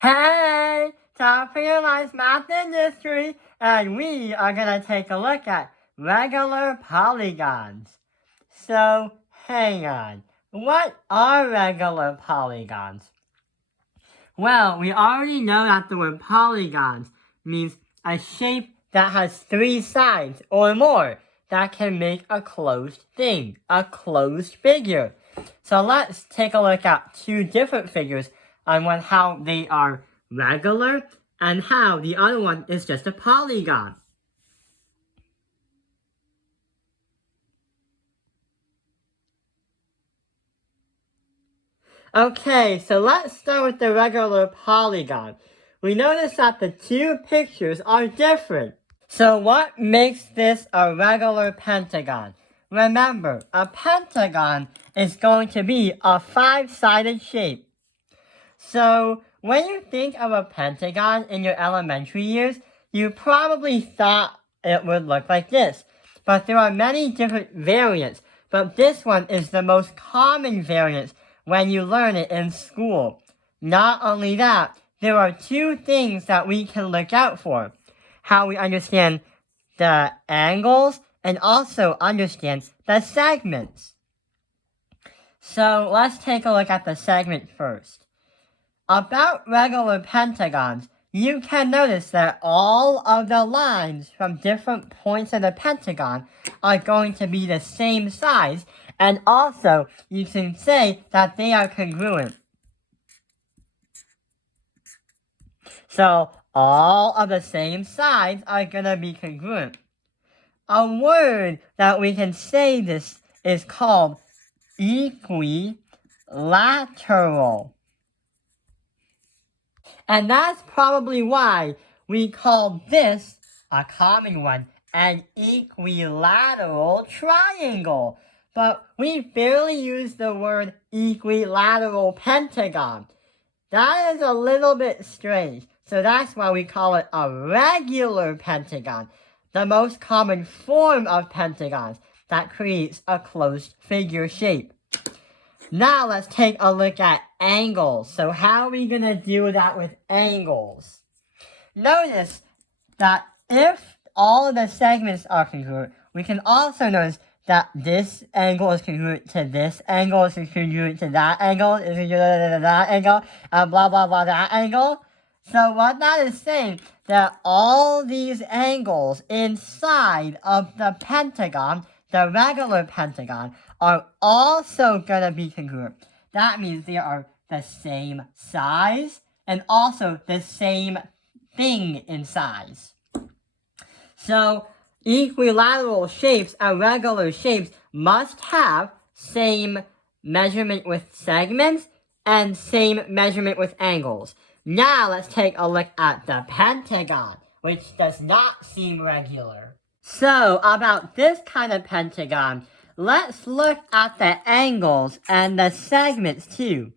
Hey, top realized math industry, and we are gonna take a look at regular polygons. So, hang on. What are regular polygons? Well, we already know that the word polygons means a shape that has 3 sides or more that can make a closed thing, a closed figure. So let's take a look at 2 different figures on how they are regular and how the other one is just a polygon. Okay, so let's start with the regular polygon. We notice that the 2 pictures are different. So what makes this a regular pentagon? Remember, a pentagon is going to be a 5-sided shape. So when you think of a pentagon in your elementary years, you probably thought it would look like this. But there are many different variants, but this one is the most common variant when you learn it in school. Not only that, there are 2 things that we can look out for. How we understand the angles and also understand the segments. So let's take a look at the segment first. About regular pentagons, you can notice that all of the lines from different points of the pentagon are going to be the same size, and also you can say that they are congruent. So all of the same sides are going to be congruent. A word that we can say this is called equilateral. And that's probably why we call this, a common one, an equilateral triangle. But we barely use the word equilateral pentagon. That is a little bit strange, so that's why we call it a regular pentagon, the most common form of pentagons that creates a closed figure shape. Now let's take a look at angles. So how are we going to do that with angles? Notice that if all of the segments are congruent, we can also notice that this angle is congruent to this angle, is congruent to that angle, is congruent to that angle, and blah blah blah that angle. So what that is saying, that all these angles inside of the pentagon, the regular pentagon, are also going to be congruent. That means they are the same size and also the same thing in size. So equilateral shapes and regular shapes must have same measurement with segments and same measurement with angles. Now let's take a look at the pentagon, which does not seem regular. So about this kind of pentagon, let's look at the angles and the segments too.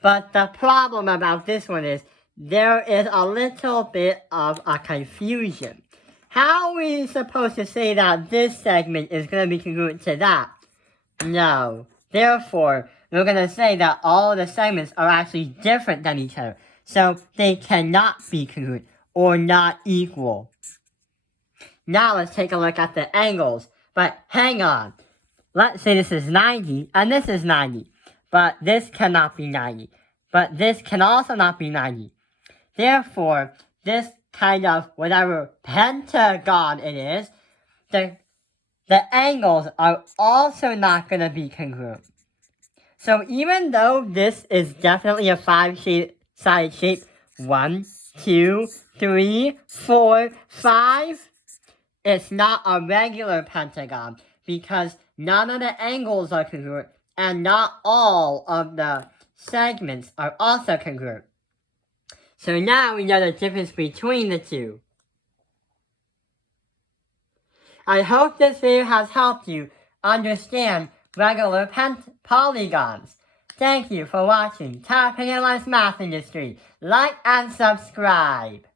But the problem about this one is there is a little bit of a confusion. How are we supposed to say that this segment is going to be congruent to that? No. Therefore, we're going to say that all the segments are actually different than each other. So they cannot be congruent or not equal. Now let's take a look at the angles. But hang on. Let's say this is 90 and this is 90. But this cannot be 90. But this can also not be 90. Therefore, this kind of whatever pentagon it is, the angles are also not going to be congruent. So even though this is definitely a 5-sided shape, 1, 2, 3, 4, 5, it's not a regular pentagon because none of the angles are congruent and not all of the segments are also congruent. So now we know the difference between the 2. I hope this video has helped you understand regular polygons. Thank you for watching Top Analyzed Math Industry. Like and subscribe.